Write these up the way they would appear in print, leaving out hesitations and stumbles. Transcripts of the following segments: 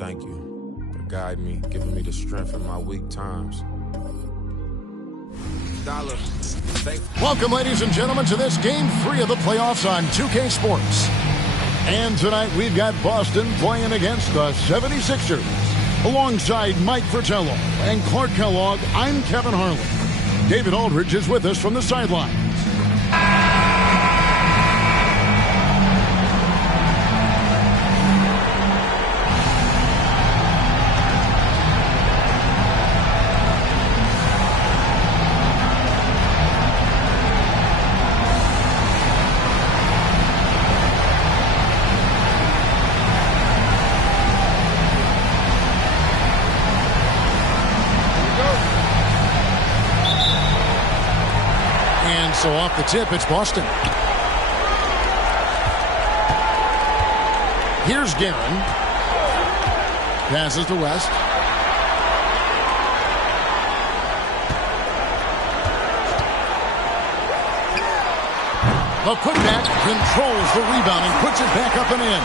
thank you for guiding me, giving me the strength in my weak times. Welcome, ladies and gentlemen, to this Game 3 of the playoffs on 2K Sports. And tonight we've got Boston playing against the 76ers. Alongside Mike Fratello and Clark Kellogg, I'm Kevin Harlan. David Aldridge is with us from the sidelines. So off the tip, it's Boston. Here's Guerin. Passes to West. The putback controls the rebound and puts it back up and in.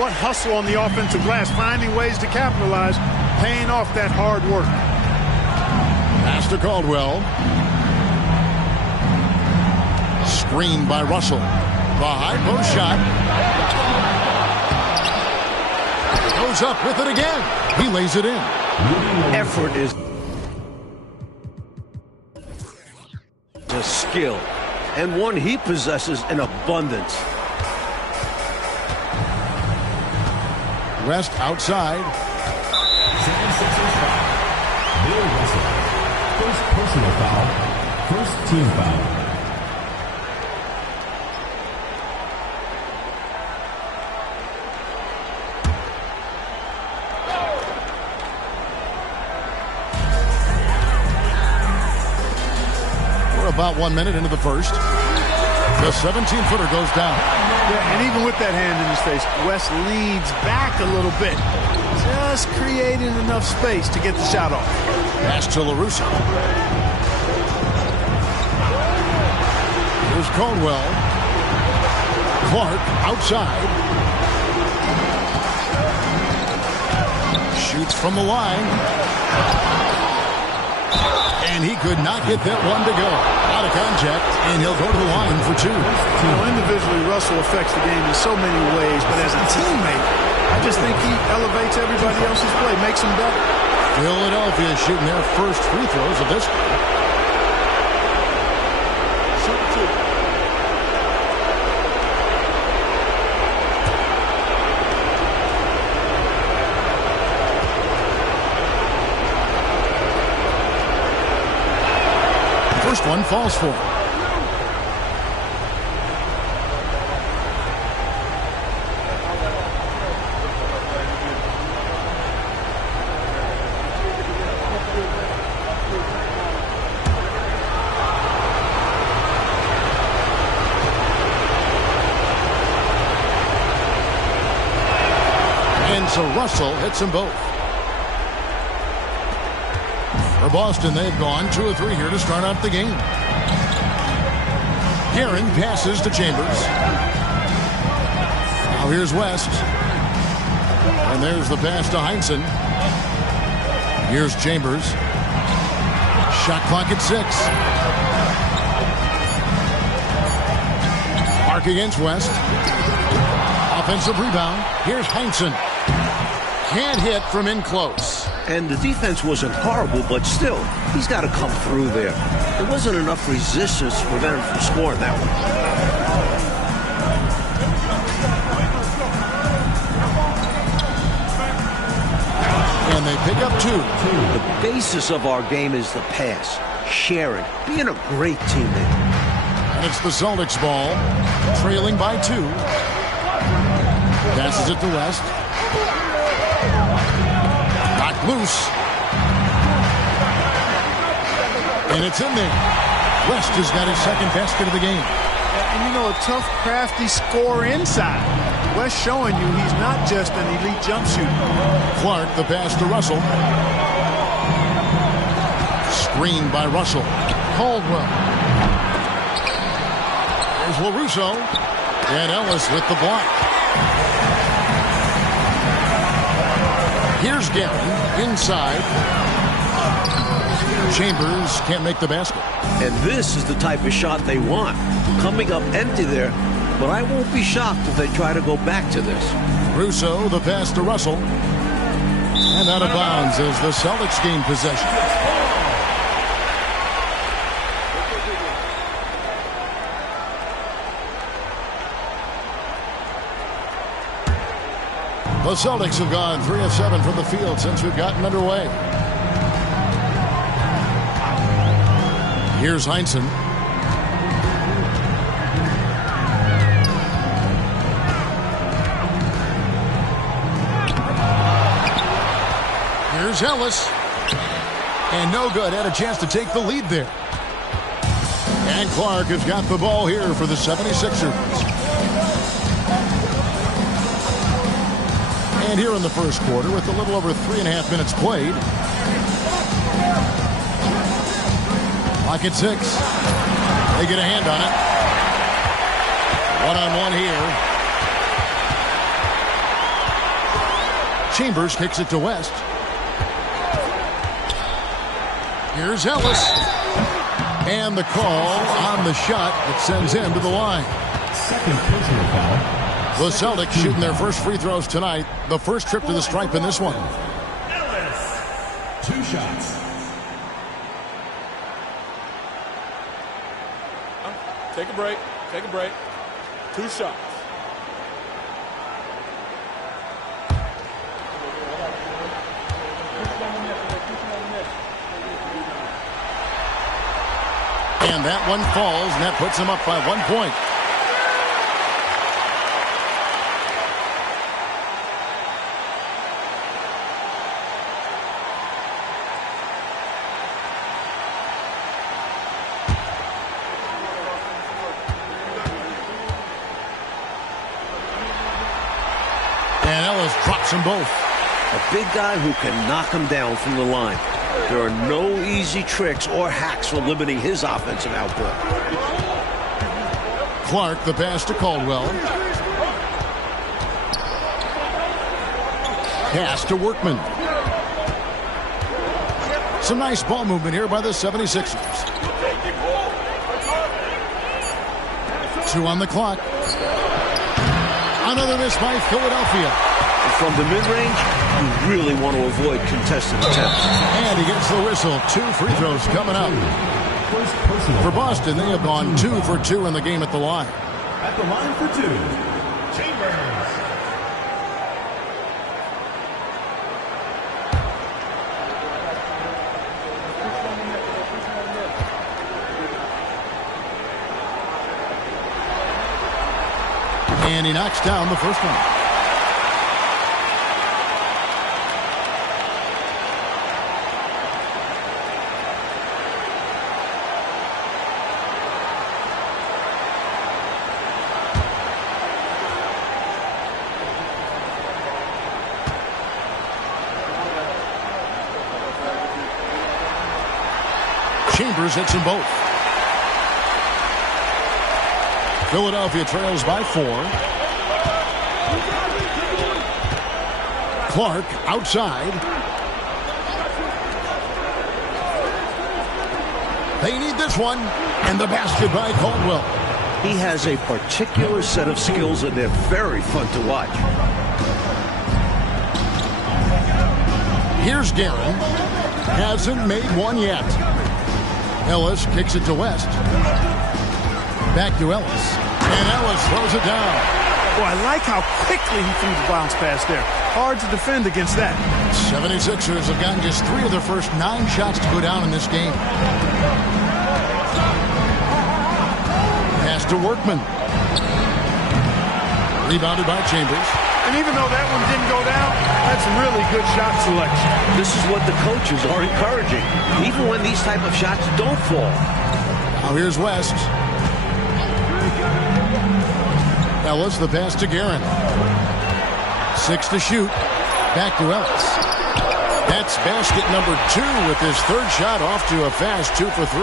What hustle on the offensive glass, finding ways to capitalize, paying off that hard work. Pass to Caldwell. Screened by Russell. The high post shot. Goes up with it again. He lays it in. Effort is a skill, and one he possesses in abundance. West outside. 76ers foul. Bill Russell. First personal foul. First team foul. About 1 minute into the first. The 17-footer goes down. Yeah, and even with that hand in his face, West leads back a little bit. Just creating enough space to get the shot off. Pass to LaRusso. Here's Caldwell. Clark outside. Shoots from the line. And he could not get that one to go. Out of contact, and he'll go to the line for two. You know, individually, Russell affects the game in so many ways, but as a teammate, I just think he elevates everybody else's play, makes them better. Philadelphia shooting their first free throws of this one. First one falls for him. And so Russell hits them both. For Boston, they've gone 2 of 3 here to start out the game. Guerin passes to Chambers. Now here's West. And there's the pass to Heinsohn. Here's Chambers. Shot clock at 6. Mark against West. Offensive rebound. Here's Heinsohn. Can't hit from in close. And the defense wasn't horrible, but still, he's got to come through there. There wasn't enough resistance to prevent him from scoring that one. And they pick up 2. The basis of our game is the pass, sharing, being a great teammate. And it's the Celtics ball, trailing by 2. Passes it to West. Loose. And it's in there. West has got his second basket of the game. And you know, a tough, crafty scorer inside. West showing you he's not just an elite jump shooter. Clark, the pass to Russell. Screened by Russell. Caldwell. There's LaRusso. And Ellis with the block. Here's Guerin inside. Chambers can't make the basket. And this is the type of shot they want. Coming up empty there, but I won't be shocked if they try to go back to this. Russo, the pass to Russell. And out of bounds as the Celtics gain possession. The Celtics have gone 3 of 7 from the field since we've gotten underway. Here's Heinsohn. Here's Ellis. And no good. Had a chance to take the lead there. And Clark has got the ball here for the 76ers. And here in the first quarter, with a little over 3.5 minutes played. Clock at 6. They get a hand on it. One-on-one here. Chambers kicks it to West. Here's Ellis. And the call on the shot that sends him to the line. Second personal foul. The Celtics shooting their first free throws tonight. The first trip to the stripe in this one. Ellis. 2 shots. Take a break. Take a break. 2 shots. And that one falls, and that puts him up by 1 point. And Ellis drops them both. A big guy who can knock him down from the line. There are no easy tricks or hacks for limiting his offensive output. Clark, the pass to Caldwell. Pass to Workman. Some nice ball movement here by the 76ers. 2 on the clock. Another miss by Philadelphia. From the mid-range, you really want to avoid contested attempts. And he gets the whistle. 2 free throws coming up. For Boston, they have gone 2 for 2 in the game at the line. At the line for 2, Chambers. And he knocks down the first one. Chambers hits them both. Philadelphia trails by 4. Clark outside. They need this one. And the basket by Caldwell. He has a particular set of skills, and they're very fun to watch. Here's Guerin. Hasn't made one yet. Ellis kicks it to West. Back to Ellis. And Ellis throws it down. Boy, I like how quickly he threw the bounce pass there. Hard to defend against that. 76ers have gotten just 3 of their first 9 shots to go down in this game. Pass to Workman. Rebounded by Chambers. And even though that one didn't go down, that's really good shot selection. This is what the coaches are encouraging, even when these type of shots don't fall. Now here's West. Ellis, the pass to Guerin. 6 to shoot. Back to Ellis. That's basket number 2 with his 3rd shot off to a fast 2 for 3.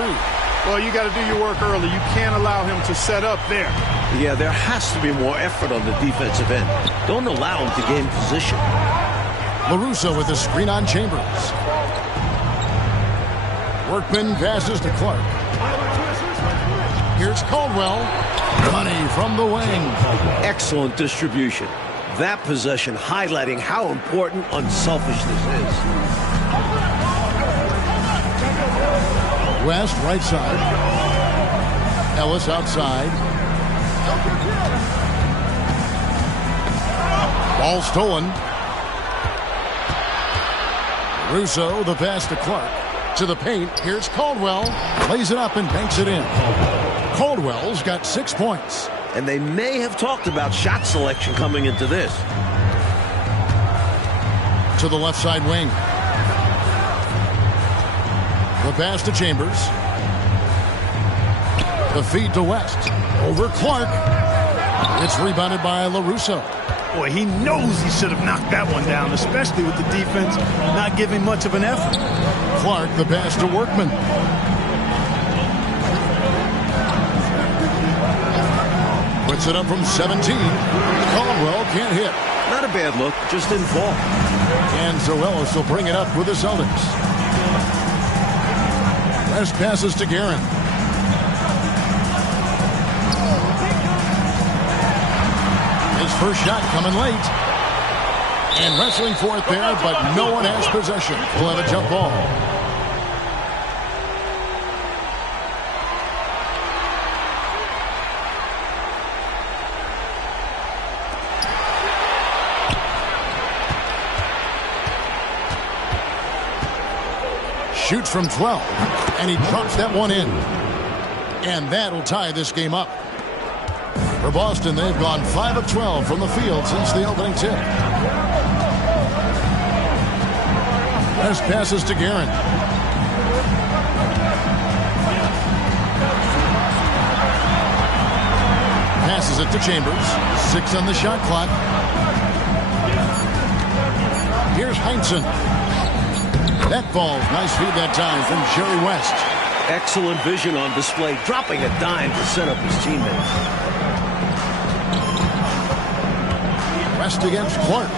Well, you got to do your work early. You can't allow him to set up there. Yeah, there has to be more effort on the defensive end. Don't allow him to gain position. LaRusso with the screen on Chambers. Workman passes to Clark. Here's Caldwell. Money from the wing. Excellent distribution. That possession highlighting how important unselfish this is. West, right side. Ellis outside. Ball stolen. Russo, the pass to Clark. To the paint. Here's Caldwell. Plays it up and banks it in. Caldwell's got 6 points. And they may have talked about shot selection coming into this. To the left side wing. The pass to Chambers. The feed to West. Over Clark. It's rebounded by LaRusso. Boy, he knows he should have knocked that one down, especially with the defense not giving much of an effort. Clark, the pass to Workman. Puts it up from 17. Caldwell can't hit. Not a bad look, just didn't fall. And Zoelis will bring it up with the Celtics. West passes to Guerin. His first shot coming late. And wrestling for it there, but no one has possession. We'll have a jump ball. Shoots from 12, and he drops that one in. And that'll tie this game up. For Boston, they've gone 5 of 12 from the field since the opening tip. West passes to Guerin. Passes it to Chambers. 6 on the shot clock. Here's Heinsohn. That ball, nice feed that time from Jerry West. Excellent vision on display, dropping a dime to set up his teammates. West against Clark.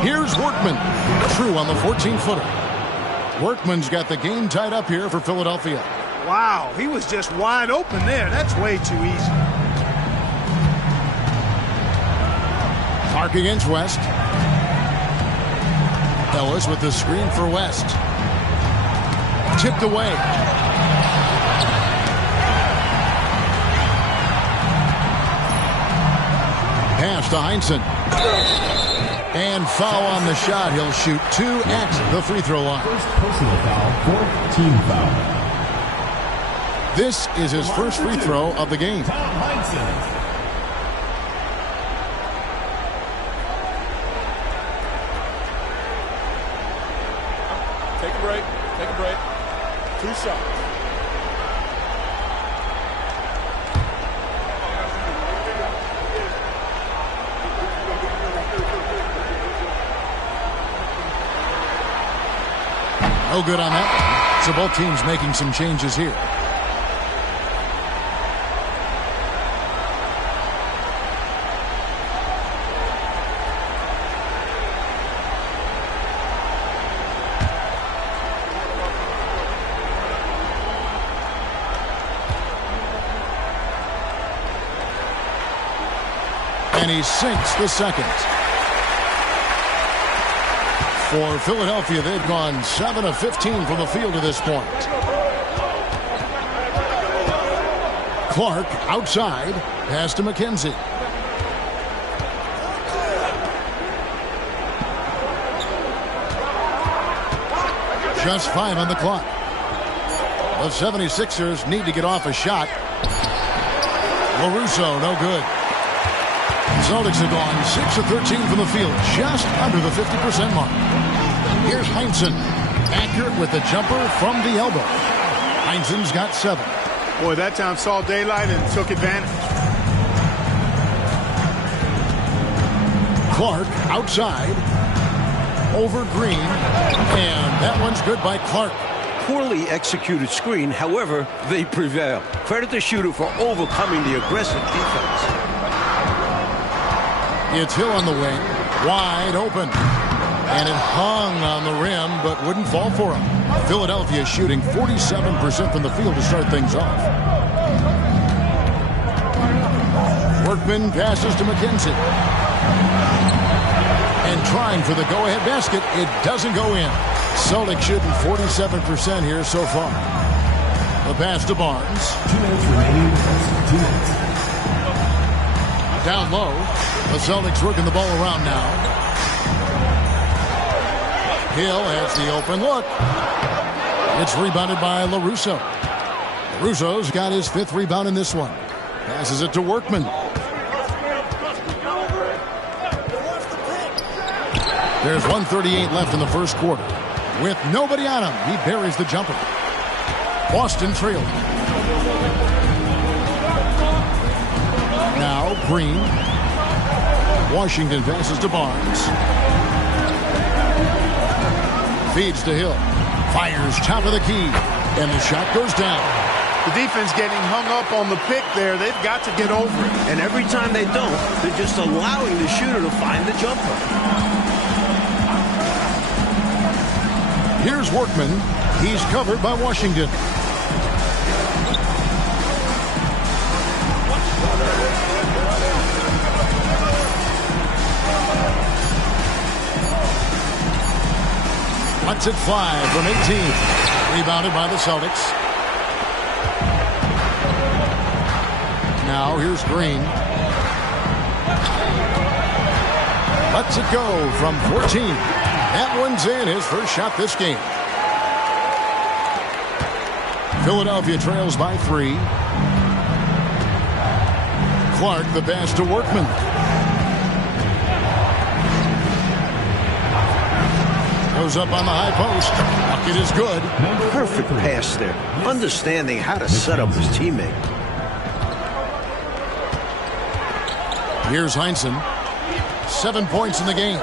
Here's Workman. True on the 14-footer. Workman's got the game tied up here for Philadelphia. Wow, he was just wide open there. That's way too easy. Clark against West. Ellis with the screen for West. Tipped away. Pass to Heinsohn. And foul on the shot. He'll shoot 2 at the free throw line. First personal foul, 4th team foul. This is his first free throw of the game. Take a break. Take a break. 2 shots. No good on that one. So both teams making some changes here. And he sinks the second. For Philadelphia, they've gone 7 of 15 from the field to this point. Clark outside, pass to McKenzie. Just 5 on the clock. The 76ers need to get off a shot. LaRusso, no good. Celtics have gone 6 of 13 from the field, just under the 50% mark. Here's Heinsohn, accurate with the jumper from the elbow. Heinsohn's got 7. Boy, that time saw daylight and took advantage. Clark outside, over Green, and that one's good by Clark. poorly executed screen. However, they prevail. Credit the shooter for overcoming the aggressive defense. It's Hill on the wing, wide open. And it hung on the rim, but wouldn't fall for him. Philadelphia shooting 47% from the field to start things off. Workman passes to McKenzie. And trying for the go-ahead basket. It doesn't go in. Celtics shooting 47% here so far. The pass to Barnes. 2 minutes remaining. 2 minutes. Down low. The Celtics working the ball around now. Hill has the open look. It's rebounded by LaRusso. LaRusso's got his 5th rebound in this one. Passes it to Workman. There's 1:38 left in the first quarter. With nobody on him, he buries the jumper. Boston trailing. Now Green. Washington passes to Barnes. Feeds to Hill. Fires top of the key. And the shot goes down. The defense getting hung up on the pick there. They've got to get over it. And every time they don't, they're just allowing the shooter to find the jumper. Here's Workman. He's covered by Washington. Lets it fly from 18. Rebounded by the Celtics. Now here's Green. Lets it go from 14. That one's in, his first shot this game. Philadelphia trails by 3. Clark the pass to Workman. Goes up on the high post. Bucket is good. Perfect pass there. Understanding how to set up his teammate. Here's Heinsohn. 7 points in the game.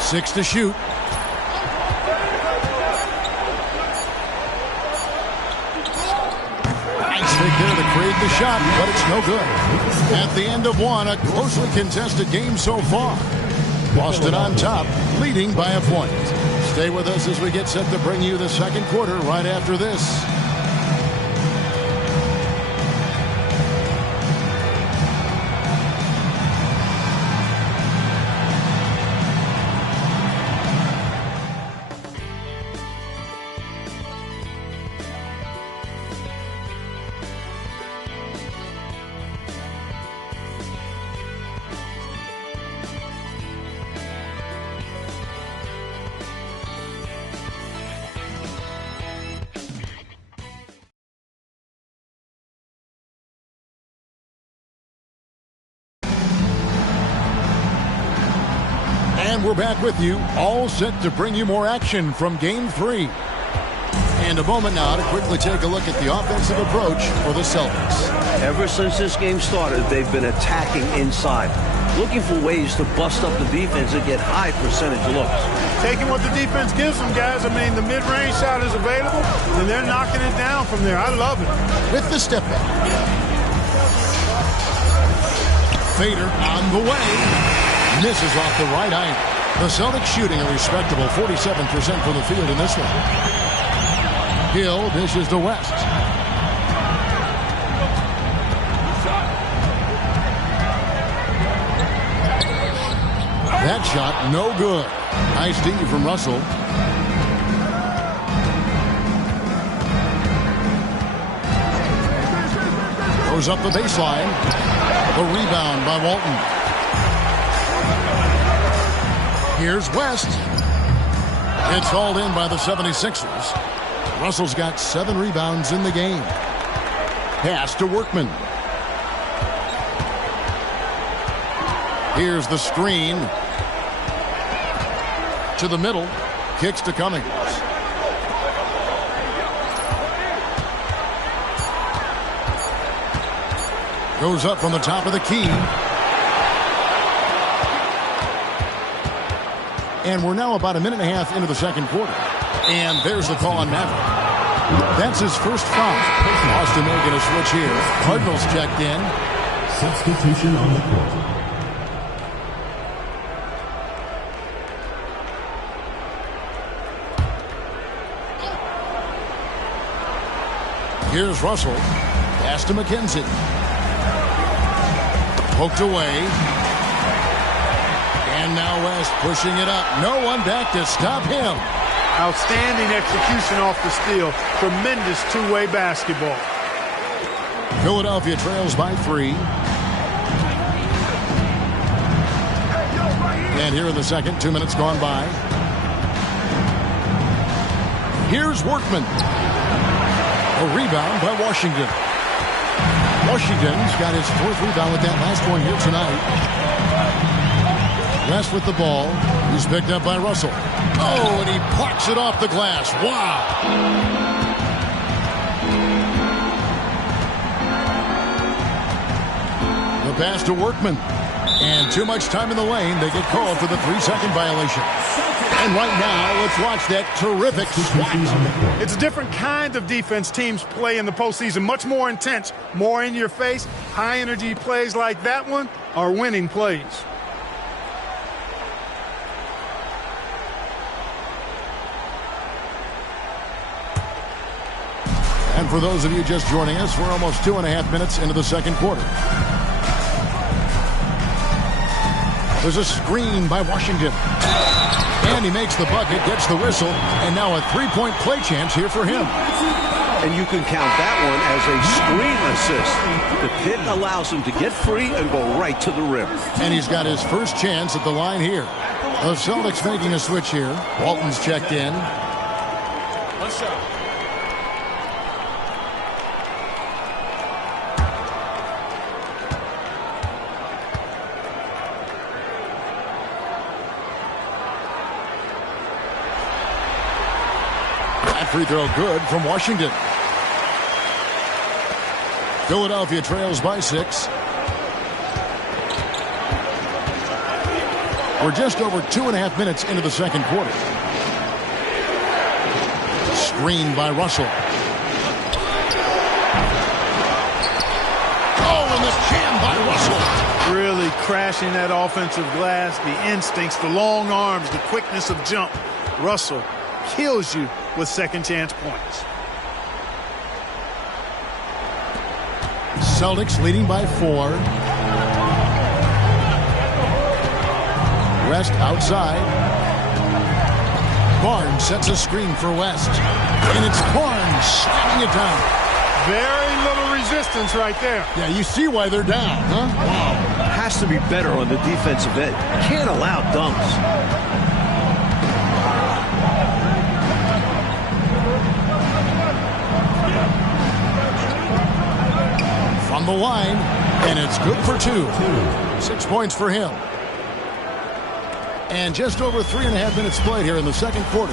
Six to shoot. Nice fake there to create the shot, but it's no good. At the end of one, a closely contested game so far. Boston on top, leading by a point. Stay with us as we get set to bring you the second quarter right after this. And we're back with you, all set to bring you more action from Game 3. And a moment now to quickly take a look at the offensive approach for the Celtics. Ever since this game started, they've been attacking inside, looking for ways to bust up the defense and get high percentage looks. Taking what the defense gives them, guys. I mean, the mid-range shot is available, and they're knocking it down from there. I love it. With the step back. Fader on the way. Misses off the right angle. The Celtics shooting a respectable 47% from the field in this one. Hill dishes to West. That shot no good. Nice D from Russell. Goes up the baseline. The rebound by Walton. Here's West. It's hauled in by the 76ers. Russell's got 7 rebounds in the game. Pass to Workman. Here's the screen. To the middle. Kicks to Cummings. Goes up from the top of the key. And we're now about a minute and a half into the second quarter. And there's the call on Maverick. That's his first foul. Boston making a switch here. Cardinals checked in. Substitution on the court. Here's Russell. Pass to McKenzie. Poked away. And now West pushing it up. No one back to stop him. Outstanding execution off the steal. Tremendous two-way basketball. Philadelphia trails by 3. And here in the second, 2 minutes gone by. Here's Workman. A rebound by Washington. Washington's got his 4th rebound with that last one here tonight. West with the ball. He's picked up by Russell. Oh, and he plucks it off the glass. Wow. The pass to Workman. And too much time in the lane. They get called for the 3-second violation. And right now, let's watch that terrific swat. It's a different kind of defense teams play in the postseason. Much more intense, more in your face. High-energy plays like that one are winning plays. And for those of you just joining us, we're almost 2.5 minutes into the second quarter. There's a screen by Washington. And he makes the bucket, gets the whistle, and now a 3-point play chance here for him. And you can count that one as a screen assist. The pit allows him to get free and go right to the rim. And he's got his first chance at the line here. The Celtics making a switch here. Walton's checked in. One shot. Free throw good from Washington. Philadelphia trails by 6. We're just over 2.5 minutes into the second quarter. Screen by Russell. Oh, and the jam by Russell. Really crashing that offensive glass. The instincts, the long arms, the quickness of jump. Russell kills you with second chance points. Celtics leading by 4. West outside. Barnes sets a screen for West. And it's Barnes slamming it down. Very little resistance right there. Yeah, you see why they're down, huh? Wow. Has to be better on the defensive end. Can't allow dunks. On the line, and it's good for 2. 6 points for him. And just over 3.5 minutes played here in the second quarter.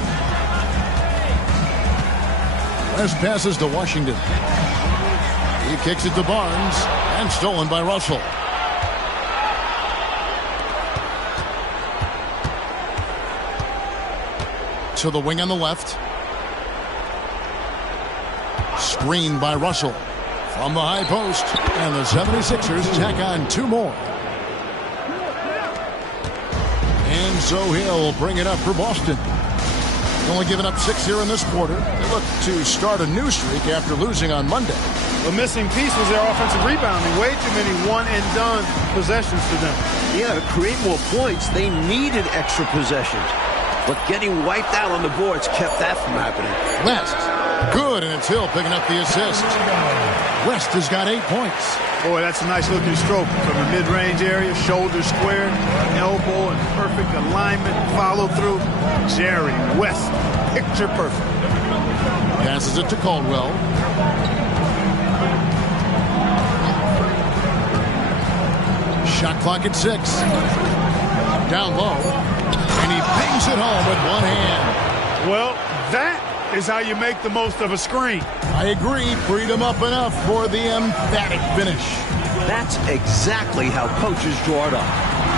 West passes to Washington. He kicks it to Barnes, and stolen by Russell. To the wing on the left. Screen by Russell. From the high post, and the 76ers tack on 2 more. And so he'll bring it up for Boston. Only giving up 6 here in this quarter. They look to start a new streak after losing on Monday. The missing piece was their offensive rebounding. Way too many one-and-done possessions for them. Yeah, to create more points, they needed extra possessions. But getting wiped out on the boards kept that from happening. West, good, and it's Hill picking up the assist. West has got 8 points. Boy, that's a nice looking stroke from the mid-range area, shoulder square, elbow in perfect alignment, follow through. Jerry West, picture perfect. Passes it to Caldwell. Shot clock at 6. Down low, and he bangs it home with one hand. Well, that is how you make the most of a screen. I agree. Freed him up enough for the emphatic finish. That's exactly how coaches draw it up.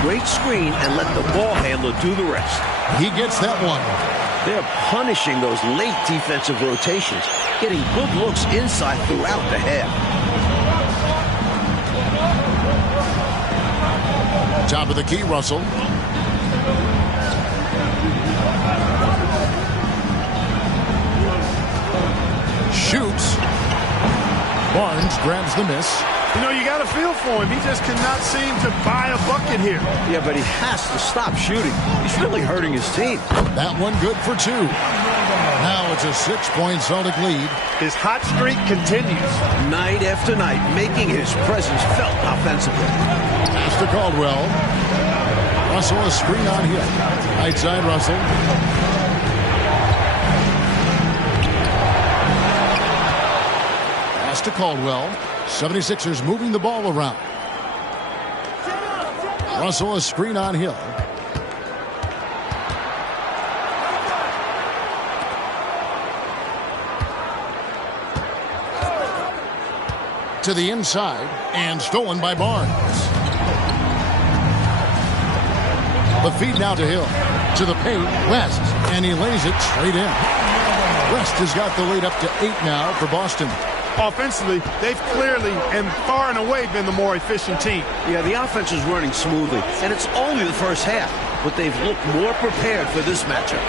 great screen and let the ball handler do the rest. He gets that one. They're punishing those late defensive rotations, getting good looks inside throughout the half. Top of the key, Russell. Shoots. Barnes grabs the miss. You know, you got a feel for him. He just cannot seem to buy a bucket here. Yeah, but he has to stop shooting. He's really hurting his team. That one good for 2. Now it's a 6-point Celtic lead. His hot streak continues. Night after night, making his presence felt offensively. Pass to Caldwell. Russell, a screen on him. Right side, Russell. Pass to Caldwell. 76ers moving the ball around. Russell, a screen on Hill. To the inside and stolen by Barnes. The feed now to Hill. To the paint, West, and he lays it straight in. West has got the lead up to 8 now for Boston. Offensively, they've clearly and far and away been the more efficient team. Yeah, the offense is running smoothly, and it's only the first half, but they've looked more prepared for this matchup.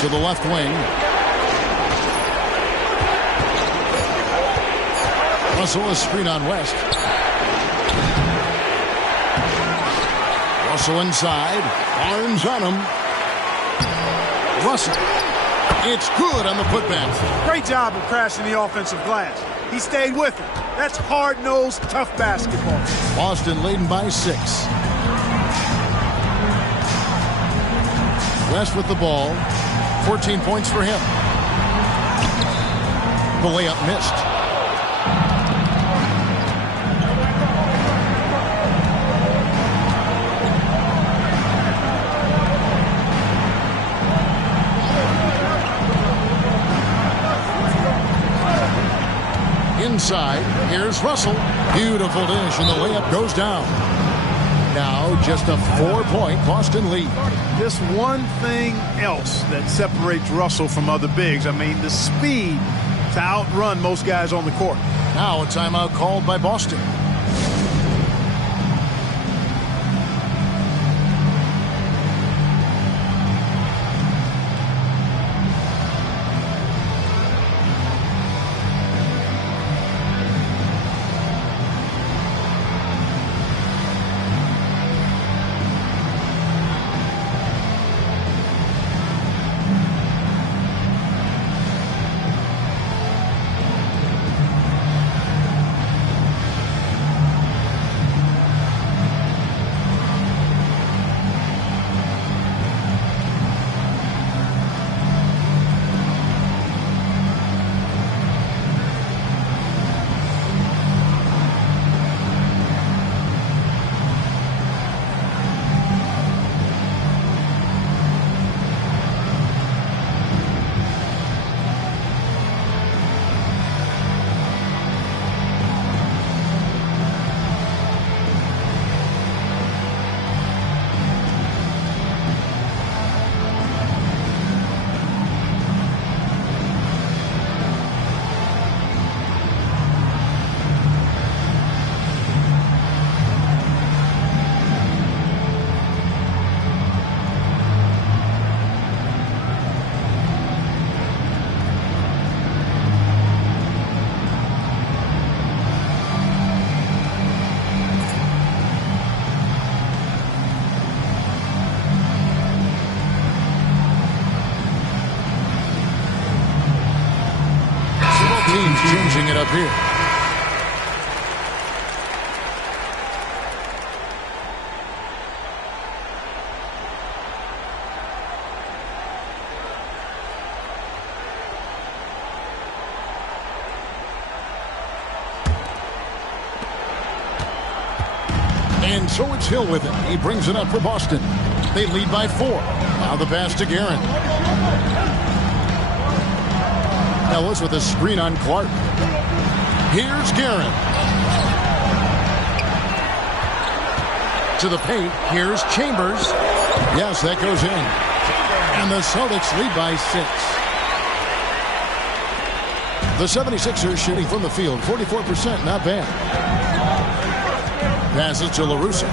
To the left wing. Russell, a screen on West. Russell inside. Barnes on him. Russell. It's good on the putback. Great job of crashing the offensive glass. He stayed with it. That's hard-nosed, tough basketball. Boston leading by 6. West with the ball. 14 points for him. The layup missed. Inside, here's Russell. Beautiful dish, and the layup goes down. Now just a 4-point Boston lead. Just one thing else that separates Russell from other bigs. I mean, the speed to outrun most guys on the court. Now a timeout called by Boston. Changing it up here. And so it's Hill with it. He brings it up for Boston. They lead by 4. Now the pass to Guerin. Ellis with a screen on Clark. Here's Guerin. To the paint. Here's Chambers. Yes, that goes in. And the Celtics lead by 6. The 76ers shooting from the field, 44%, not bad. Passes to LaRusso.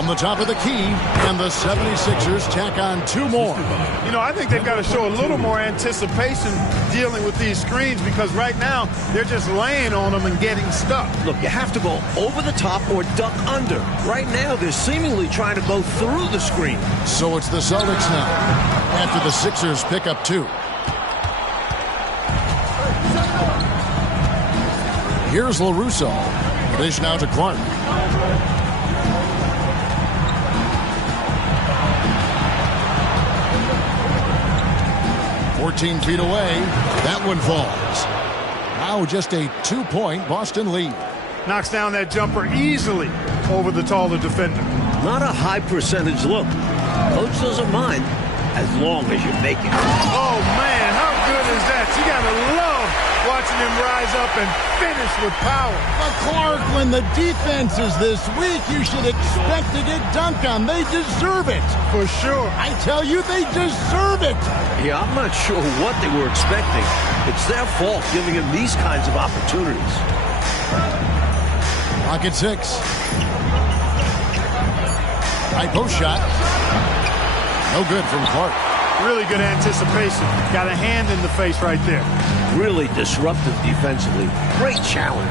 On the top of the key, and the 76ers tack on 2 more. You know, I think they've got to show a little more anticipation dealing with these screens, because right now they're just laying on them and getting stuck. Look, you have to go over the top or duck under. Right now, they're seemingly trying to go through the screen. So it's the Celtics now, after the Sixers pick up 2. Here's LaRusso. Dish now to Clark. 14 feet away. That one falls. Now just a 2-point Boston lead. Knocks down that jumper easily over the taller defender. Not a high percentage look. Coach doesn't mind as long as you make it. Oh, man, how good is that? You got to love watching him rise up and finish with power. But Clark, when the defense is this weak, you should expect to get dunked on. They deserve it. For sure. I tell you, they deserve it. Yeah, I'm not sure what they were expecting. It's their fault giving him these kinds of opportunities. Clock at 6. High post shot. No good from Clark. Really good anticipation. Got a hand in the face right there. Really disruptive defensively. Great challenge.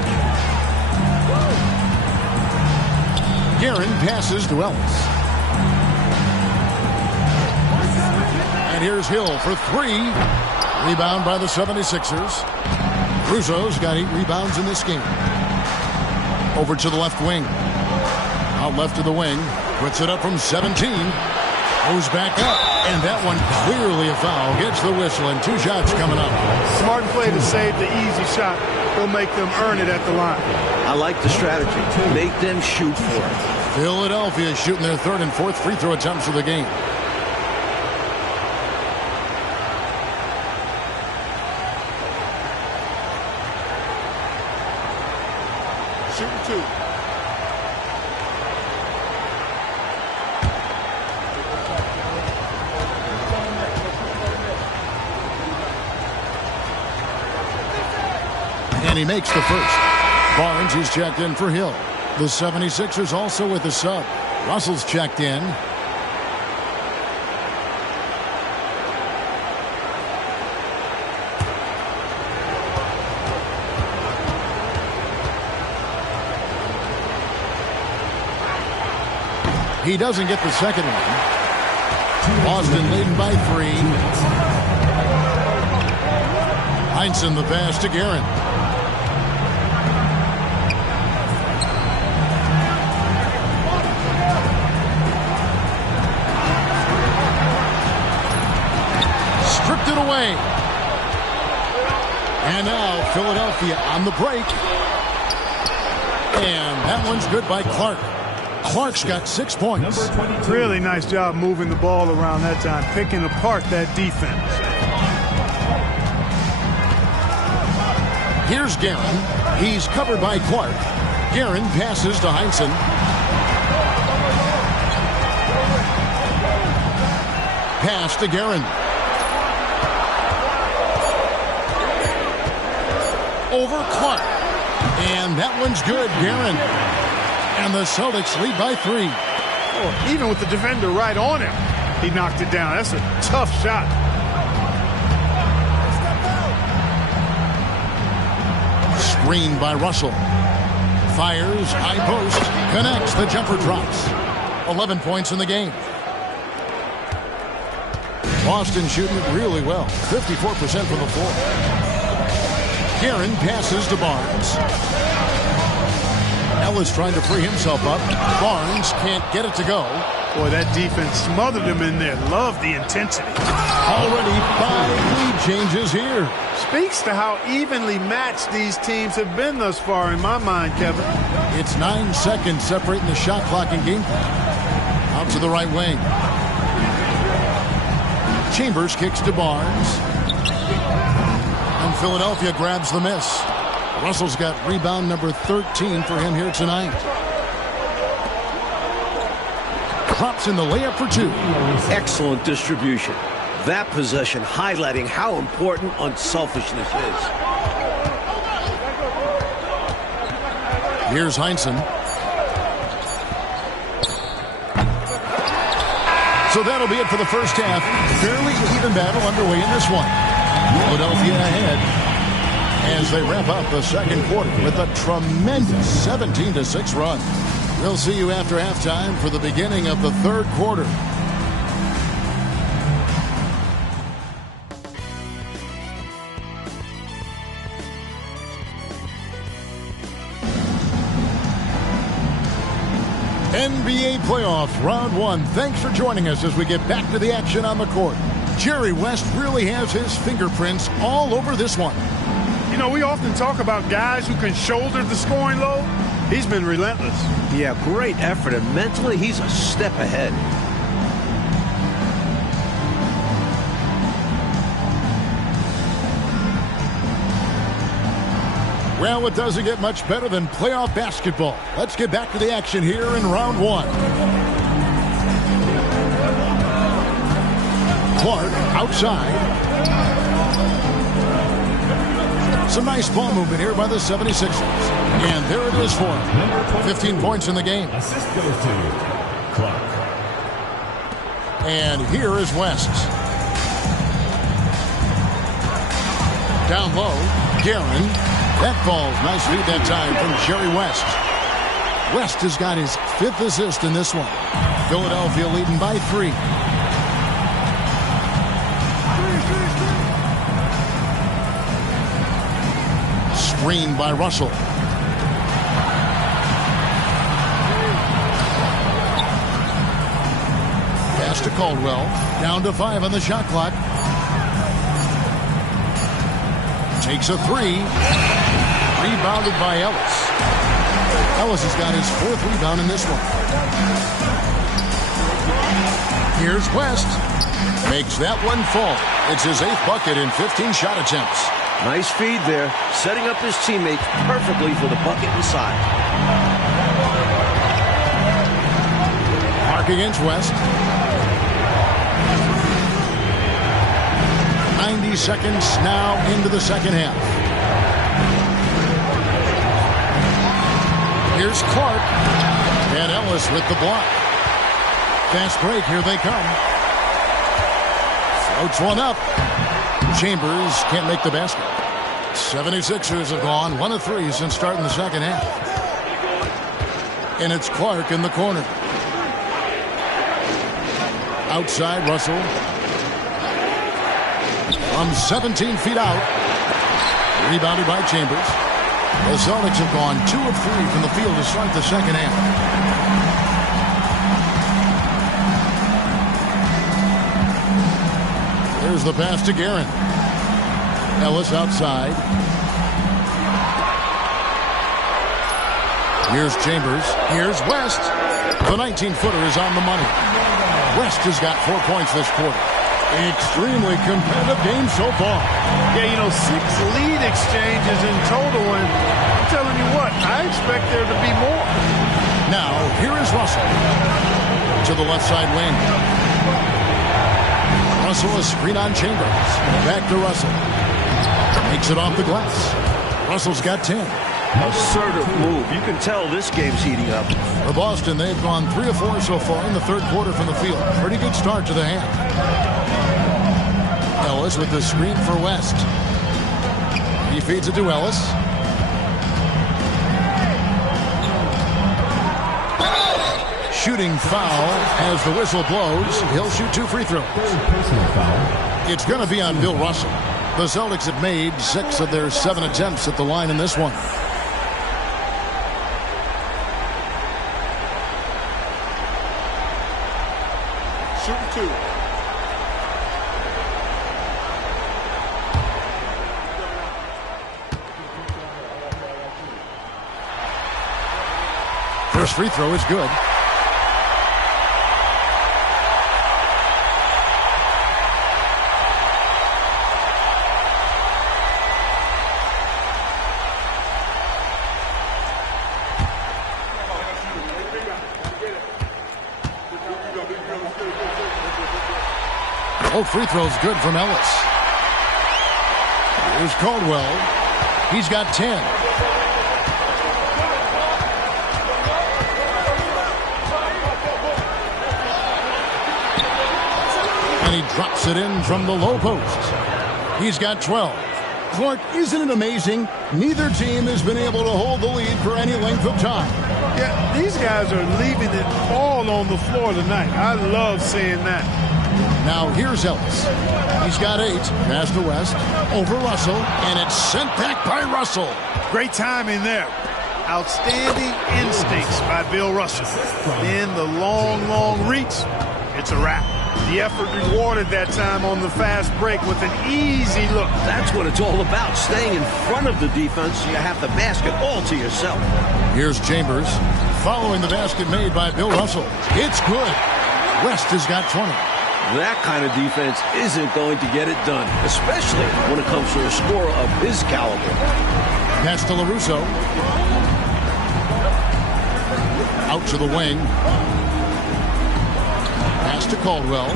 Guerin passes to Ellis. And here's Hill for 3. Rebound by the 76ers. Russo's got 8 rebounds in this game. Over to the left wing. Out left to the wing. Puts it up from 17. Goes back up. And that one clearly a foul. Gets the whistle, and 2 shots coming up. Smart play to save the easy shot. Will make them earn it at the line. I like the strategy. Make them shoot for it. Philadelphia shooting their 3rd and 4th free throw attempts of the game. Shooting 2. And he makes the first. Barnes is checked in for Hill. The 76ers also with a sub. Russell's checked in. He doesn't get the second one. Boston leading by 3. Heinsohn the pass to Guerin. Stripped it away. And now Philadelphia on the break. And that one's good by Clark. Clark's got 6 points. Really nice job moving the ball around that time, picking apart that defense. Here's Guerin. He's covered by Clark. Guerin passes to Heinsohn. Pass to Guerin. Over Clark. And that one's good, Guerin. And the Celtics lead by 3. Oh, even with the defender right on him, he knocked it down. That's a tough shot. Screened by Russell. Fires, high post, connects, the jumper drops. 11 points in the game. Boston shooting it really well. 54% from the floor. Guerin passes to Barnes. Ellis trying to free himself up. Barnes can't get it to go. Boy, that defense smothered him in there. Love the intensity. Already 5 lead changes here. Speaks to how evenly matched these teams have been thus far in my mind, Kevin. It's 9 seconds separating the shot clock and game clock. Out to the right wing. Chambers kicks to Barnes. Philadelphia grabs the miss. Russell's got rebound number 13 for him here tonight. Drops in the layup for 2. Excellent distribution. That possession highlighting how important unselfishness is. Here's Heinsohn. So that'll be it for the first half. Fairly even battle underway in this one. Philadelphia ahead as they wrap up the second quarter with a tremendous 17-6 run. We'll see you after halftime for the beginning of the third quarter. NBA playoffs, round 1. Thanks for joining us as we get back to the action on the court. Jerry West really has his fingerprints all over this one. You know, we often talk about guys who can shoulder the scoring load. He's been relentless. Yeah, great effort, and mentally he's a step ahead. Well, it doesn't get much better than playoff basketball. Let's get back to the action here in round 1. Clark outside. Some nice ball movement here by the 76ers. And there it is for him. 15 points in the game. Assist goes to Clark. And here is West. Down low, Guerin. That falls. Nice feed that time from Jerry West. West has got his 5th assist in this one. Philadelphia leading by 3. Screen by Russell. Pass to Caldwell. Down to 5 on the shot clock. Takes a 3. Rebounded by Ellis. Ellis has got his 4th rebound in this one. Here's West. Makes that one fall. It's his 8th bucket in 15 shot attempts. Nice feed there, setting up his teammates perfectly for the bucket inside. Mark against West. 90 seconds now into the second half. Here's Clark. And Ellis with the block. Fast break, here they come. Floats one up. Chambers can't make the basket. 76ers have gone 1 of 3 since starting the second half. And it's Clark in the corner. Outside, Russell. From 17 feet out. Rebounded by Chambers. The Celtics have gone 2 of 3 from the field to start the second half. There's the pass to Guerin. Ellis outside. Here's Chambers. Here's West. The 19-footer is on the money. West has got 4 points this quarter. Extremely competitive game so far. Yeah, you know, 6 lead exchanges in total, and I'm telling you what, I expect there to be more. Now, here is Russell. To the left side wing. Russell a screen on Chambers. Back to Russell. Makes it off the glass. Russell's got 10. Assertive move. You can tell this game's heating up. For Boston, they've gone 3 of 4 so far in the third quarter from the field. Pretty good start to the half. Ellis with the screen for West. He feeds it to Ellis. Shooting foul as the whistle blows. He'll shoot 2 free throws. Personal foul. It's going to be on Bill Russell. The Celtics have made 6 of their 7 attempts at the line in this one. Shooting 2. First free throw is good. Both free throws good from Ellis. Here's Caldwell. He's got 10. And he drops it in from the low post. He's got 12. Clark, isn't it amazing? Neither team has been able to hold the lead for any length of time. Yeah, these guys are leaving it all on the floor tonight. I love seeing that. Now here's Ellis. He's got 8. Pass to West. Over Russell. And it's sent back by Russell. Great timing there. Outstanding instincts by Bill Russell. Then the long reach. It's a wrap. The effort rewarded that time on the fast break with an easy look. That's what it's all about, staying in front of the defense so you have the basket all to yourself. Here's Chambers following the basket made by Bill Russell. It's good. West has got 20. That kind of defense isn't going to get it done, especially when it comes to a scorer of his caliber. Pass to LaRusso. Out to the wing. Pass to Caldwell.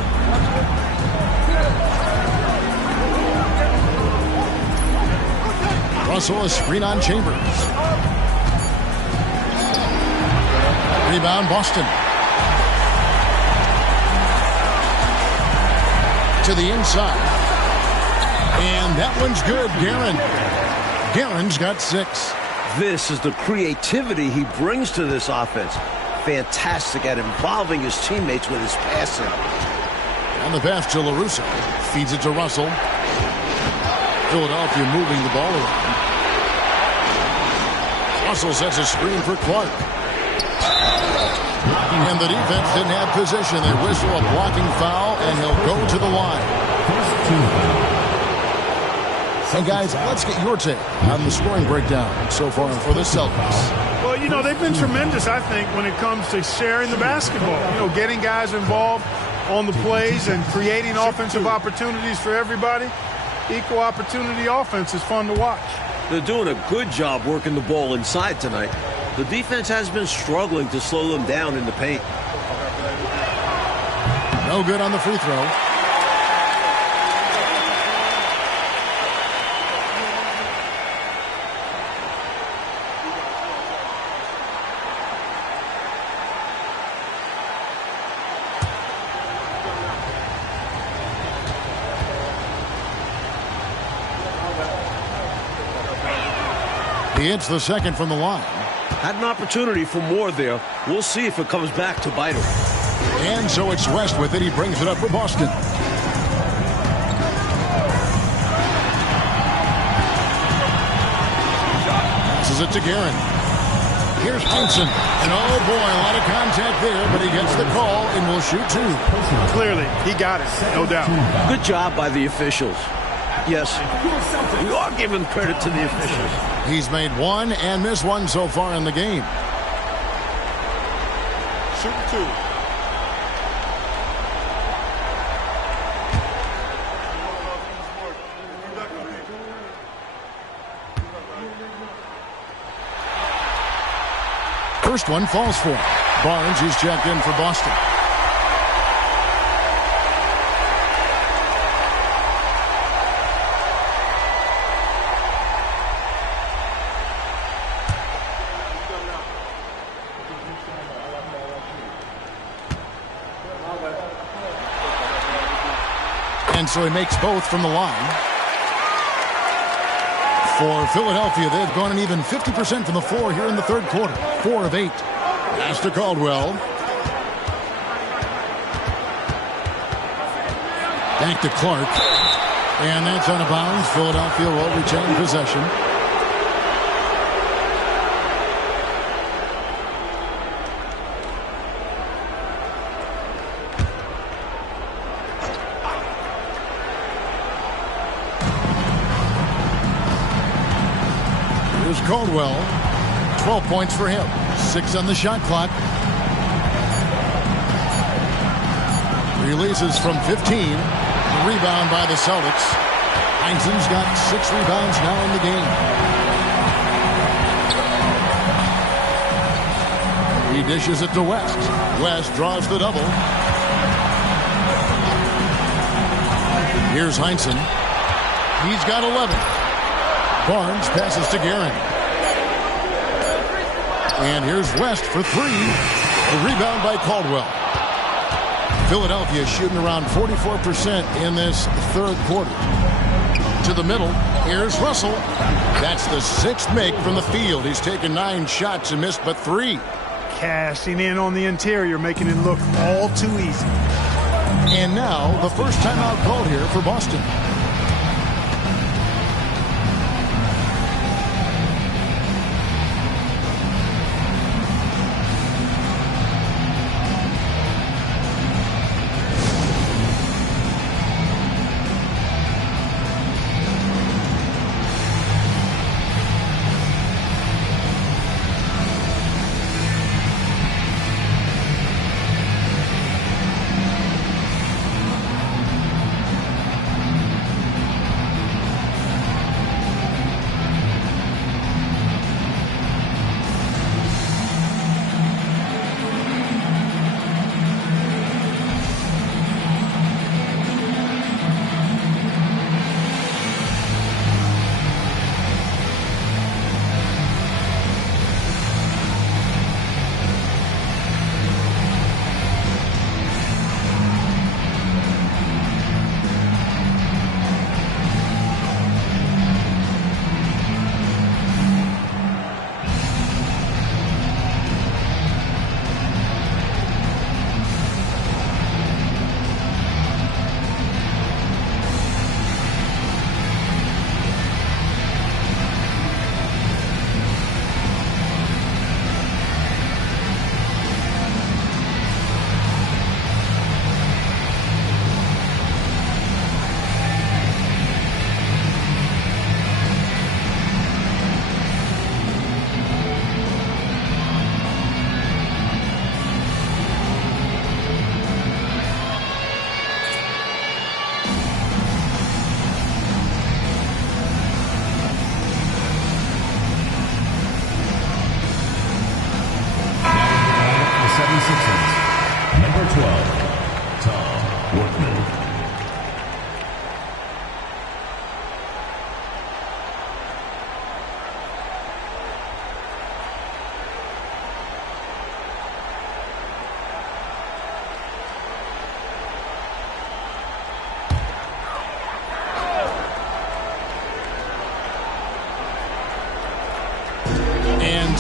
Russell, a screen on Chambers. Rebound, Boston. To the inside. And that one's good, Guerin. Guerin's got 6. This is the creativity he brings to this offense. Fantastic at involving his teammates with his passing. And the pass to LaRusso. Feeds it to Russell. Philadelphia moving the ball around. Russell sets a screen for Clark. And the defense didn't have position. They whistle a blocking foul, and he'll go to the line. Hey, guys, let's get your take on the scoring breakdown so far for the Celtics. Well, you know, they've been tremendous, I think, when it comes to sharing the basketball. You know, getting guys involved on the plays and creating offensive opportunities for everybody. Equal opportunity offense is fun to watch. They're doing a good job working the ball inside tonight. The defense has been struggling to slow them down in the paint. No good on the free throw. He hits the second from the line. Had an opportunity for more there. We'll see if it comes back to bite him. And so it's West with it. He brings it up for Boston. Passes it to Guerin. Here's Heinsohn. And oh boy, a lot of contact there, but he gets the call and will shoot 2. Clearly, he got it, no doubt. Good job by the officials. Yes, we are giving credit to the officials. He's made 1 and missed 1 so far in the game. Shoot 2. First one falls for him. Barnes, he's checked in for Boston. And so he makes both from the line. For Philadelphia, they've gone an even 50% from the floor here in the third quarter. 4 of 8. Pass to Caldwell. Back to Clark. And that's out of bounds. Philadelphia will retain possession. Caldwell, 12 points for him. 6 on the shot clock. Releases from 15. Rebound by the Celtics. Heinsohn's got 6 rebounds now in the game. He dishes it to West. West draws the double. Here's Heinsohn. He's got 11. Barnes passes to Guerin. And here's West for three. A rebound by Caldwell. Philadelphia shooting around 44% in this third quarter. To the middle, here's Russell. That's the sixth make from the field. He's taken 9 shots and missed but 3. Cashing in on the interior, making it look all too easy. And now the first timeout called here for Boston.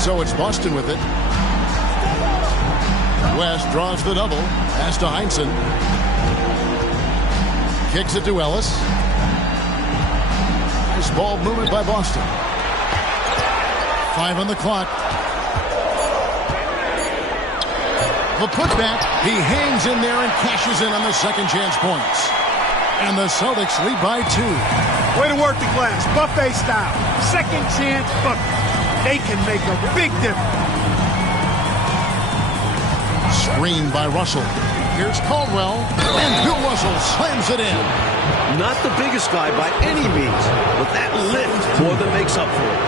So it's Boston with it. West draws the double. Pass to Heinsohn. Kicks it to Ellis. Nice ball movement by Boston. 5 on the clock. The putback. He hangs in there and cashes in on the second chance points. And the Celtics lead by 2. Way to work the glass. Buffet style. Second chance bucket. They can make a big difference. Screen by Russell. Here's Caldwell. And Bill Russell slams it in. Not the biggest guy by any means, but that lift more than makes up for it.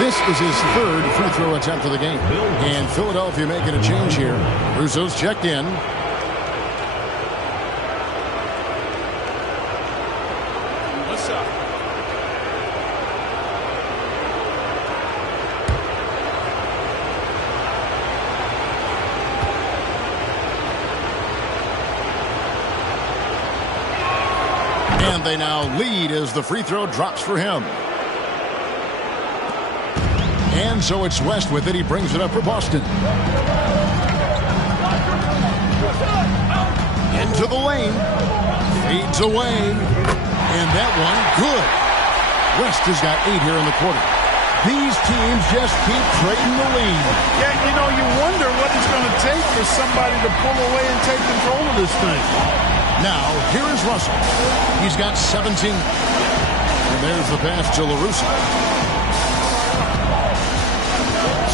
This is his third free throw attempt of the game. And Philadelphia making a change here. Russo's checked in. What's up? And they now lead as the free throw drops for him. And so it's West with it. He brings it up for Boston. Into the lane. Fades away. And that one, good. West has got 8 here in the quarter. These teams just keep trading the lead. Yeah, you know, you wonder what it's going to take for somebody to pull away and take control of this thing. Now, here is Russell. He's got 17. And there's the pass to LaRusso.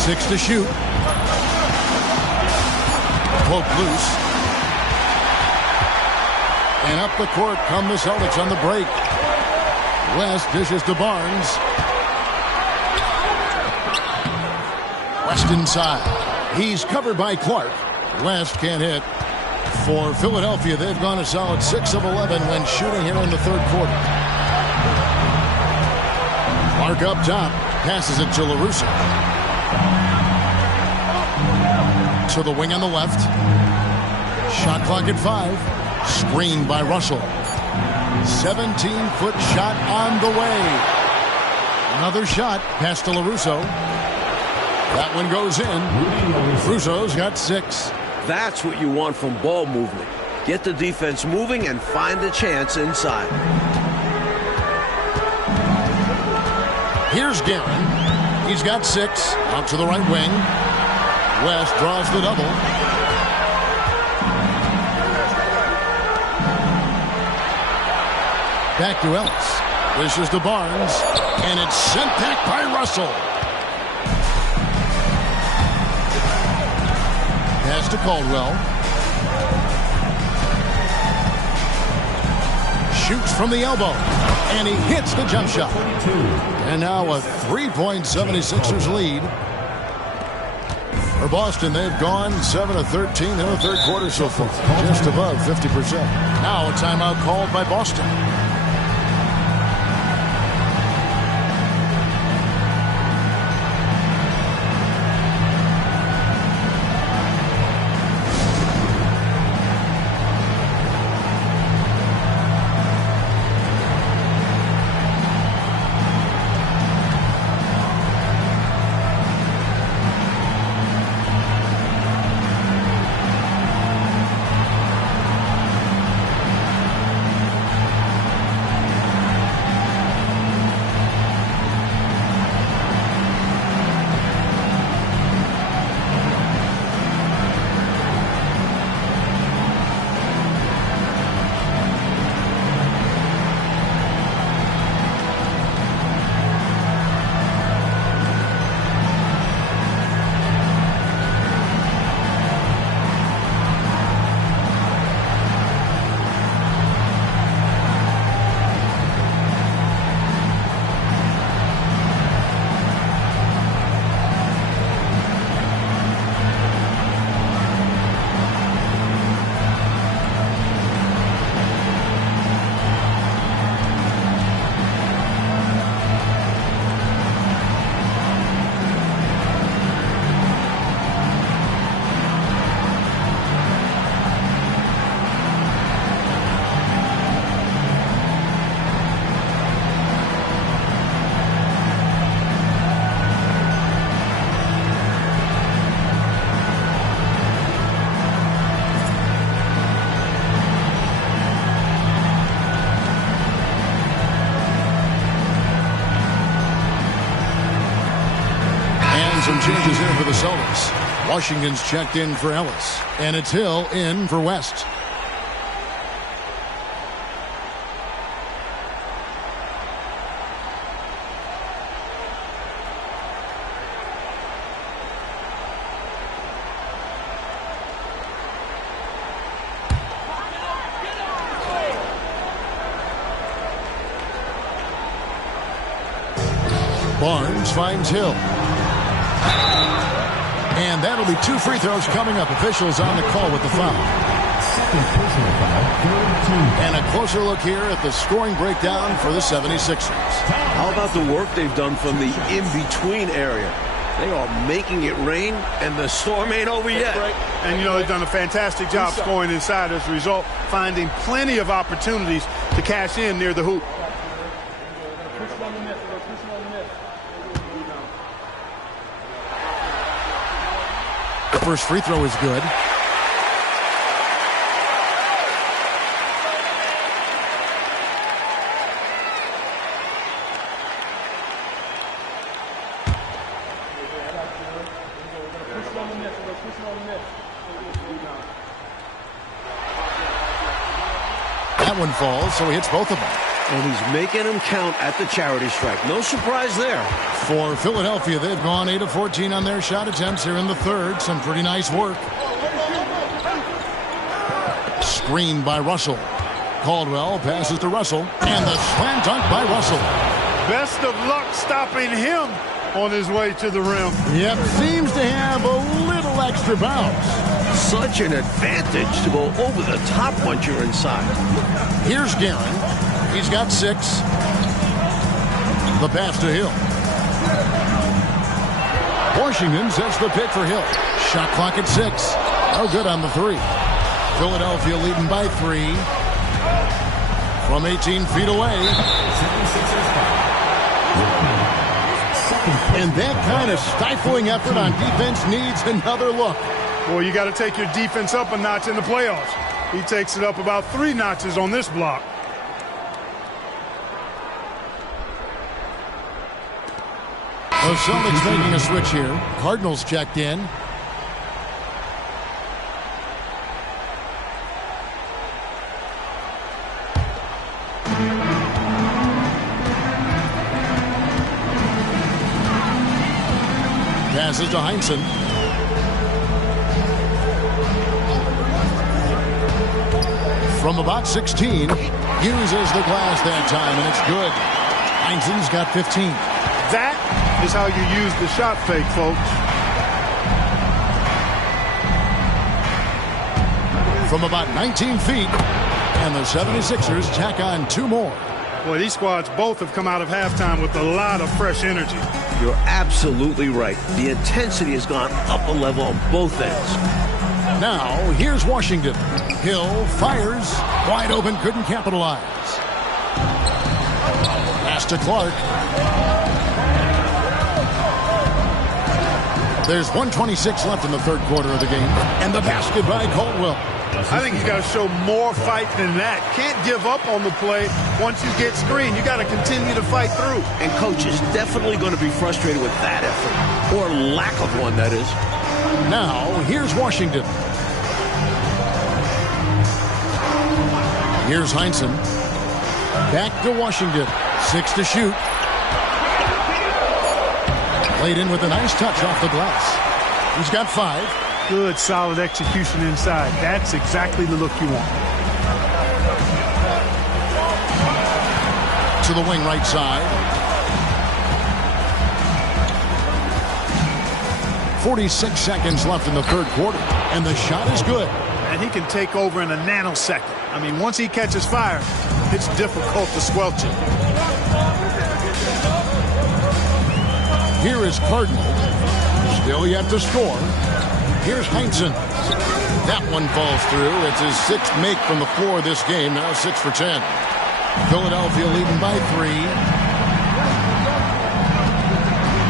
6 to shoot. Poke loose. And up the court come the Celtics on the break. West dishes to Barnes. West inside. He's covered by Clark. West can't hit. For Philadelphia, they've gone a solid 6 of 11 when shooting here in the third quarter. Mark up top, passes it to LaRusso. To the wing on the left. Shot clock at 5. Screened by Russell. 17-foot shot on the way. Another shot past to LaRusso. That one goes in. Russo's got 6. That's what you want from ball movement. Get the defense moving and find a chance inside. Here's Guerin. He's got 6. Out to the right wing. West draws the double. Back to Ellis. Dishes to Barnes. And it's sent back by Russell. Pass to Caldwell. Shoots from the elbow. And he hits the jump shot. And now a 3-point 76ers lead. For Boston, they've gone 7 of 13 in the third quarter so far. Just above 50%. Now a timeout called by Boston. Some changes in for the Celtics. Washington's checked in for Ellis. And it's Hill in for West. Barnes finds Hill. And that'll be 2 free throws coming up. Officials on the call with the foul. And a closer look here at the scoring breakdown for the 76ers. How about the work they've done from the in-between area? They are making it rain, and the storm ain't over yet. And, you know, they've done a fantastic job scoring inside as a result, finding plenty of opportunities to cash in near the hoop. First free throw is good. That one falls, so he hits both of them. And he's making them count at the charity stripe. No surprise there. For Philadelphia, they've gone 8 of 14 on their shot attempts here in the third. Some pretty nice work. Screened by Russell. Caldwell passes to Russell. And the slam dunk by Russell. Best of luck stopping him on his way to the rim. Yep, seems to have a little extra bounce. such an advantage to go over the top once you're inside. Here's Guerin. He's got 6. The pass to Hill. Washington sets the pick for Hill. Shot clock at 6. No good on the 3. Philadelphia leading by 3. From 18 feet away. And that kind of stifling effort on defense needs another look. Well, you got to take your defense up a notch in the playoffs. He takes it up about 3 notches on this block. The Celtics making a switch here. Cardinals checked in. Passes to Heinsohn. From about 16, uses the glass that time, and it's good. Heinsohn's got 15. That is how you use the shot fake, folks. From about 19 feet, and the 76ers tack on 2 more. Boy, these squads both have come out of halftime with a lot of fresh energy. You're absolutely right. The intensity has gone up a level on both ends. Now, here's Washington. Hill fires. Wide open, couldn't capitalize. Pass to Clark. There's 1:26 left in the 3rd quarter of the game. And the basket by Caldwell. I think he's got to show more fight than that. Can't give up on the play once you get screened. You got to continue to fight through. And coach is definitely going to be frustrated with that effort. Or lack of one, that is. Now, here's Washington. Here's Heinsohn. Back to Washington. 6 to shoot. Played in with a nice touch off the glass. He's got 5. Good, solid execution inside. That's exactly the look you want. To the wing right side. 46 seconds left in the 3rd quarter. And the shot is good. And he can take over in a nanosecond. I mean, once he catches fire, it's difficult to squelch it. Here is Cardinal. Still yet to score. Here's Heinsohn. That one falls through. It's his 6th make from the floor this game. Now 6 for 10. Philadelphia leading by 3.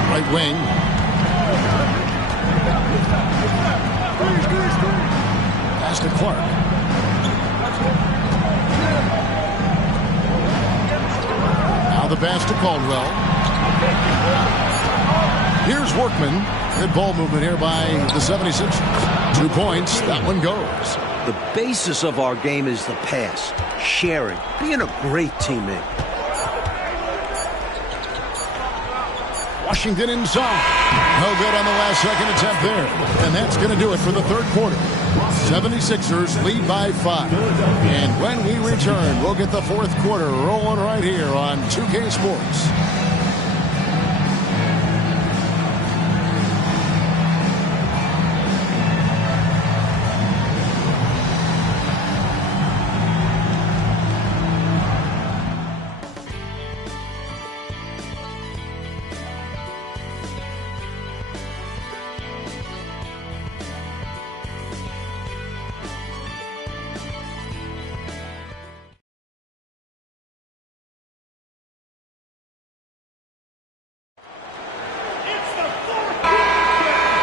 Right wing. Pass to Clark. Now the pass to Caldwell. Here's Workman. Good ball movement here by the 76ers. 2 points. That one goes. The basis of our game is the pass, sharing, being a great teammate. Washington inside. No good on the last second attempt there. And that's going to do it for the 3rd quarter. 76ers lead by 5. And when we return, we'll get the 4th quarter rolling right here on 2K Sports.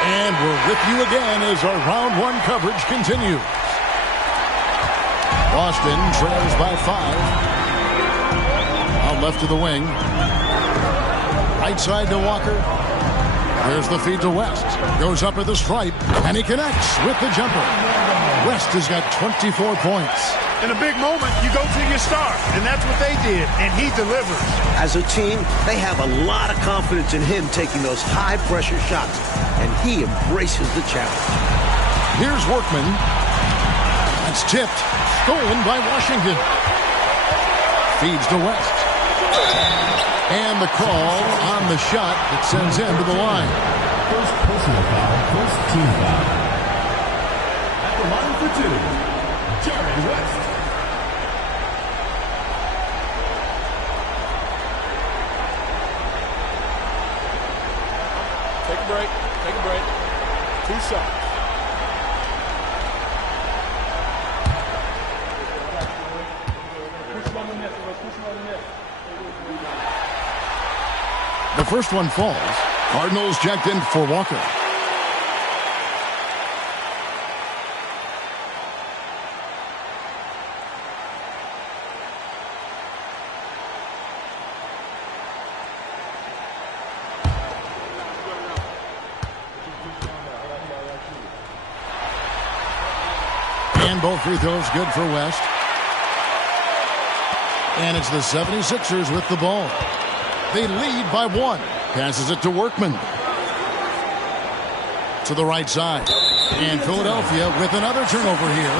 And we're with you again as our round 1 coverage continues. Boston trails by 5. Out left to the wing. Right side to Walker. There's the feed to West. Goes up at the stripe, and he connects with the jumper. West has got 24 points. In a big moment, you go to your star, and that's what they did, and he delivers. As a team, they have a lot of confidence in him taking those high-pressure shots, and he embraces the challenge. Here's Workman. That's tipped. Stolen by Washington. Feeds to West. And the call on the shot that sends him to the line. First personal foul, first team foul. 2 shots. The first one falls. Cardinals checked in for Walker. And both free throws good for West. And it's the 76ers with the ball. They lead by 1. Passes it to Workman. To the right side. And Philadelphia with another turnover here.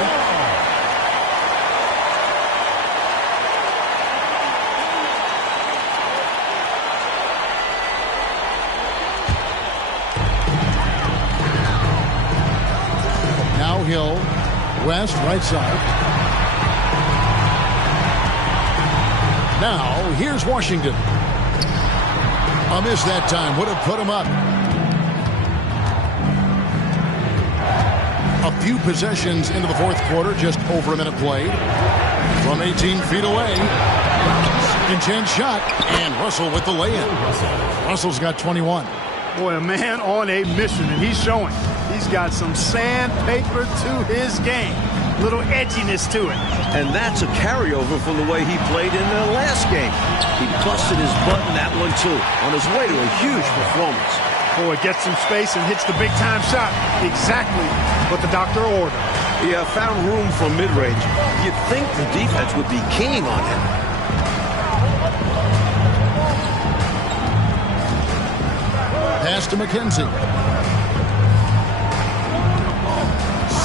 Now Hill. West, right side. Now, here's Washington. A miss that time. Would have put him up. A few possessions into the fourth quarter. Just over a minute played. From 18 feet away. Intense shot. And Russell with the lay-in. Russell's got 21. Boy, a man on a mission, and he's showing. He's got some sandpaper to his game. Little edginess to it. And that's a carryover from the way he played in the last game. He busted his butt in that one, too, on his way to a huge performance. Boy, gets some space and hits the big-time shot. Exactly what the doctor ordered. Yeah, found room for mid-range. You'd think the defense would be keen on him. Pass to McKenzie.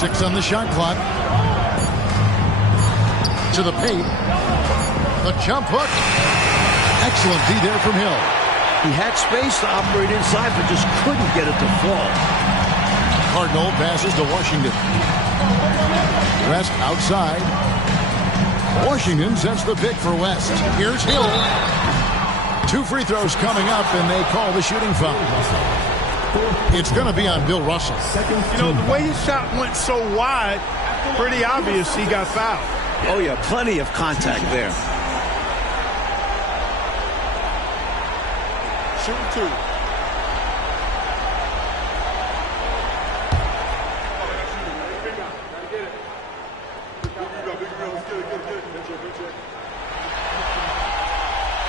6 on the shot clock. To the paint. The jump hook. Excellent D there from Hill. He had space to operate inside, but just couldn't get it to fall. Cardinal passes to Washington. West outside. Washington sets the pick for West. Here's Hill. 2 free throws coming up, and they call the shooting foul. It's going to be on Bill Russell. You know, the way his shot went so wide, pretty obvious he got fouled. Oh, yeah, plenty of contact there. Shooting 2.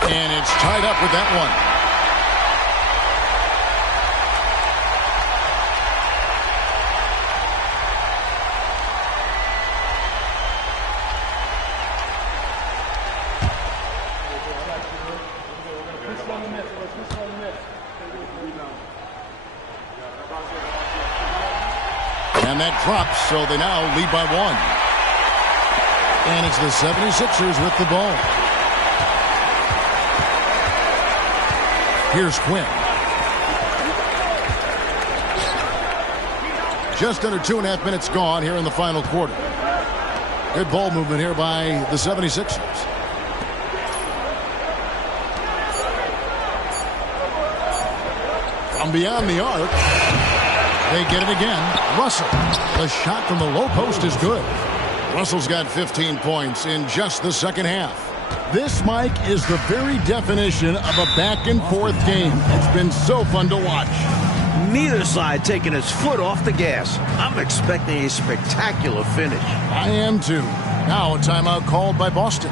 And it's tied up with that one. And that drops, so they now lead by 1. And it's the 76ers with the ball. Here's Quinn. Just under 2.5 minutes gone here in the final quarter. Good ball movement here by the 76ers. From beyond the arc. They get it again. Russell. The shot from the low post is good. Russell's got 15 points in just the second half. This, Mike, is the very definition of a back-and-forth game. It's been so fun to watch. Neither side taking its foot off the gas. I'm expecting a spectacular finish. I am too. Now a timeout called by Boston.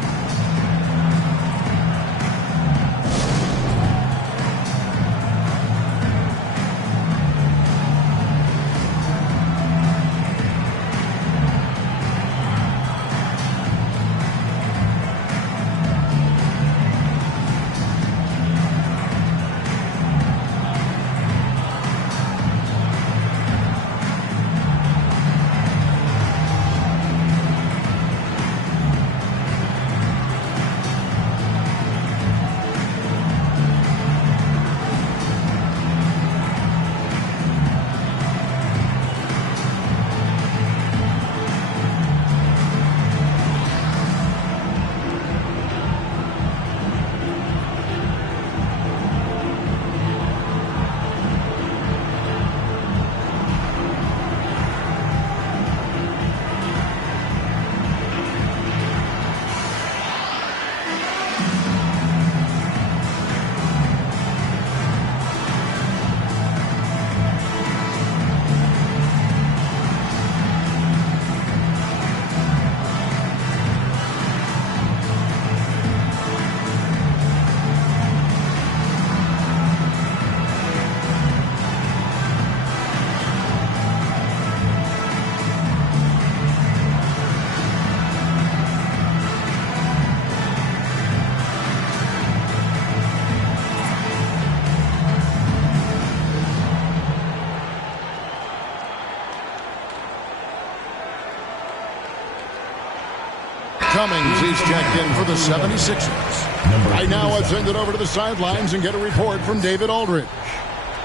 Cummings is checked in for the 76ers. Right now, I'll send it over to the sidelines and get a report from David Aldridge.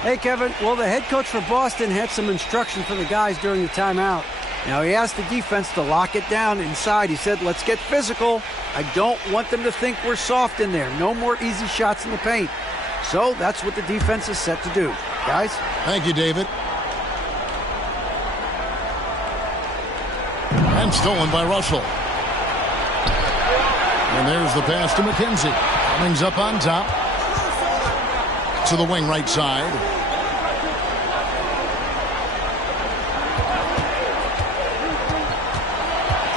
Hey, Kevin. Well, the head coach for Boston had some instruction for the guys during the timeout. Now, he asked the defense to lock it down inside. He said, let's get physical. I don't want them to think we're soft in there. No more easy shots in the paint. So that's what the defense is set to do. Guys? Thank you, David. And stolen by Russell. And there's the pass to McKenzie. Cummings up on top. To the wing right side.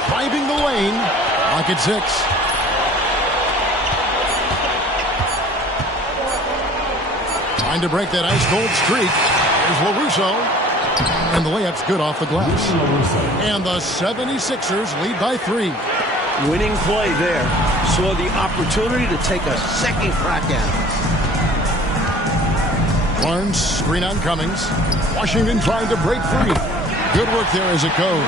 Driving the lane. Lock at 6. Trying to break that ice-cold streak. Here's LaRusso. And the layup's good off the glass. And the 76ers lead by 3. Winning play there. Saw the opportunity to take a second crack at it. Barnes, screen on Cummings. Washington trying to break free. Good work there as it goes.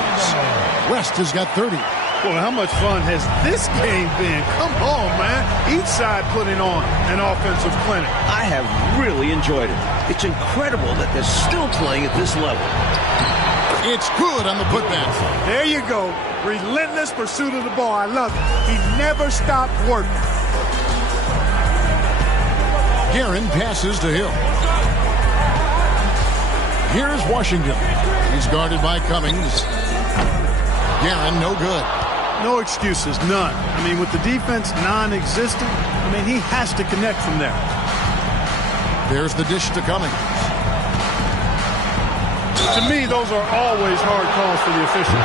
West has got 30. Boy, how much fun has this game been? Come on, man. Each side putting on an offensive clinic. I have really enjoyed it. It's incredible that they're still playing at this level. It's good on the putback. There you go. Relentless pursuit of the ball. I love it. He never stopped working. Guerin passes to Hill. Here's Washington. He's guarded by Cummings. Guerin, no good. No excuses, none. I mean, with the defense non-existent, I mean, he has to connect from there. There's the dish to Cummings. To me, those are always hard calls for the officials.